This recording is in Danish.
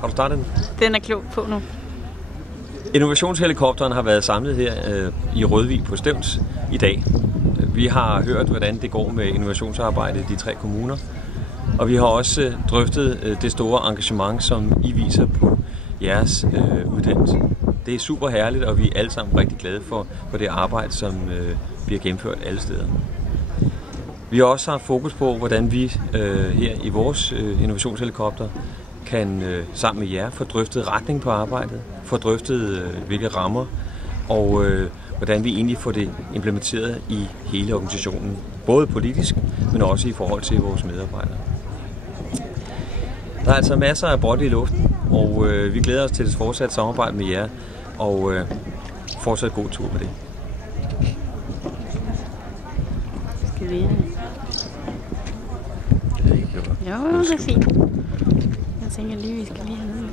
Har du startet den? Den er klog på nu. Innovationshelikopteren har været samlet her i Rødvig på Stevns i dag. Vi har hørt, hvordan det går med innovationsarbejdet i de 3 kommuner. Og vi har også drøftet det store engagement, som I viser på jeres uddannelse. Det er super herligt, og vi er alle sammen rigtig glade for det arbejde, som bliver gennemført alle steder. Vi har også haft fokus på, hvordan vi her i vores innovationshelikopter kan sammen med jer få drøftet retning på arbejdet, få drøftet hvilke rammer, og hvordan vi egentlig får det implementeret i hele organisationen. Både politisk, men også i forhold til vores medarbejdere. Der er altså masser af bold i luften, og vi glæder os til et fortsat samarbejde med jer, og fortsat god tur med det. Skal vi have? Jo, det er fint. Jeg tænker lige, vi skal lige have noget.